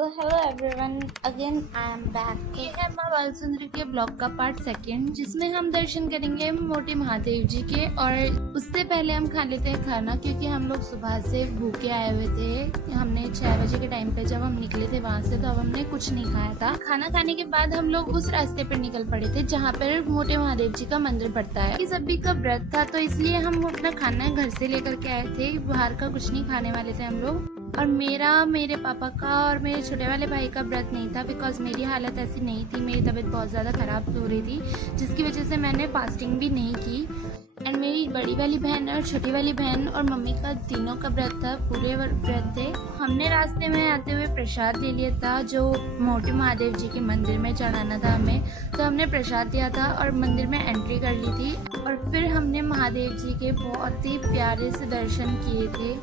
So hello everyone, again I am back. ये है माँ बाल सुंदरी के ब्लॉग का पार्ट सेकंड, जिसमें हम दर्शन करेंगे मोटे महादेव जी के। और उससे पहले हम खा लेते हैं खाना, क्योंकि हम लोग सुबह से भूखे आए हुए थे। हमने 6 बजे के टाइम पे जब हम निकले थे वहाँ से, तो अब हमने कुछ नहीं खाया था। खाना खाने के बाद हम लोग उस रास्ते पर निकल पड़े थे जहाँ पर मोटे महादेव जी का मंदिर पड़ता है। सभी का व्रत था, तो इसलिए हम अपना खाना घर से लेकर के आए थे। बाहर का कुछ नहीं खाने वाले थे हम लोग। और मेरे पापा का और मेरे छोटे वाले भाई का व्रत नहीं था, बिकॉज मेरी हालत ऐसी नहीं थी। मेरी तबीयत बहुत ज़्यादा ख़राब हो रही थी, जिसकी वजह से मैंने फास्टिंग भी नहीं की। एंड मेरी बड़ी वाली बहन और छोटी वाली बहन और मम्मी का तीनों का व्रत था, पूरे व्रत थे। हमने रास्ते में आते हुए प्रसाद ले लिया था, जो मोटे महादेव जी के मंदिर में चढ़ाना था हमें। तो हमने प्रसाद दिया था और मंदिर में एंट्री कर ली थी। और फिर हमने महादेव जी के बहुत ही प्यारे से दर्शन किए थे,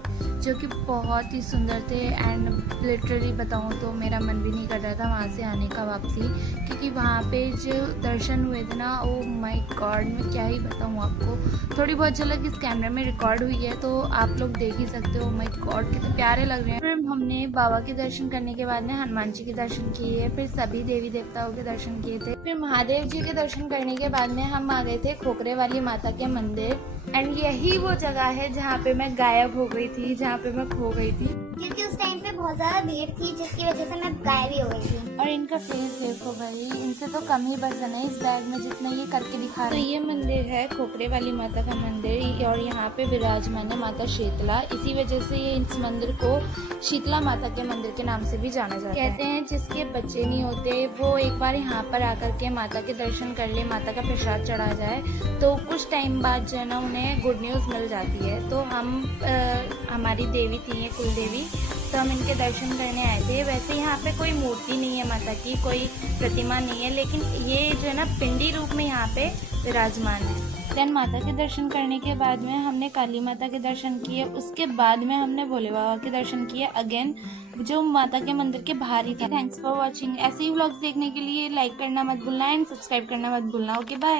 जो कि बहुत ही सुंदर थे। एंड लिटरली बताऊँ तो मेरा मन भी नहीं कर रहा था वहाँ से आने का वापसी, क्योंकि वहाँ पे जो दर्शन हुए थे ना, ओ माय गॉड, मैं क्या ही बताऊँ आपको। थोड़ी बहुत झलक इस कैमरे में रिकॉर्ड हुई है, तो आप लोग देख ही सकते हो। माय गॉड, कितने प्यारे लग रहे हैं। फिर हमने बाबा के दर्शन करने के बाद में हनुमान जी के दर्शन किए, फिर सभी देवी देवताओं के दर्शन किए थे। फिर महादेव जी के दर्शन करने के बाद में हम आ गए थे खोखरे वाली माता के मंदिर। एंड यही वो जगह है जहाँ पे मैं गायब हो गई थी, जहाँ पे मैं खो गई थी, क्योंकि उस टाइम पे बहुत ज्यादा भीड़ थी, जिसकी वजह से मैं गायब ही हो गई थी। और इनका फेस देखो भाई, इनसे तो कम ही वजन है इस बैग में जितना ये करके दिखा रहे हैं। तो ये मंदिर है खोखरे वाली माता का मंदिर, और यहाँ पे विराजमान है माता शीतला। इसी वजह से ये इस मंदिर को शीतला माता के मंदिर के नाम से भी जाना जाता है। कहते हैं जिसके बच्चे नहीं होते वो एक बार यहाँ पर आकर के माता के दर्शन कर ले, माता का प्रसाद चढ़ा जाए, तो कुछ टाइम बाद जो है ना उन्हें गुड न्यूज मिल जाती है। तो हम हमारी देवी थी ये कुल देवी, तो हम इनके दर्शन करने आए थे। वैसे यहाँ पे कोई मूर्ति नहीं है माता की, कोई प्रतिमा नहीं है, लेकिन ये जो है ना पिंडी रूप में यहाँ पे विराजमान है। देन माता के दर्शन करने के बाद में हमने काली माता के दर्शन किए, उसके बाद में हमने भोले बाबा के दर्शन किए अगेन, जो माता के मंदिर के बाहर ही थे। Thanks for watching. ऐसे ही व्लॉग्स देखने के लिए लाइक करना मत भूलना एंड सब्सक्राइब करना मत भूलना। Okay bye.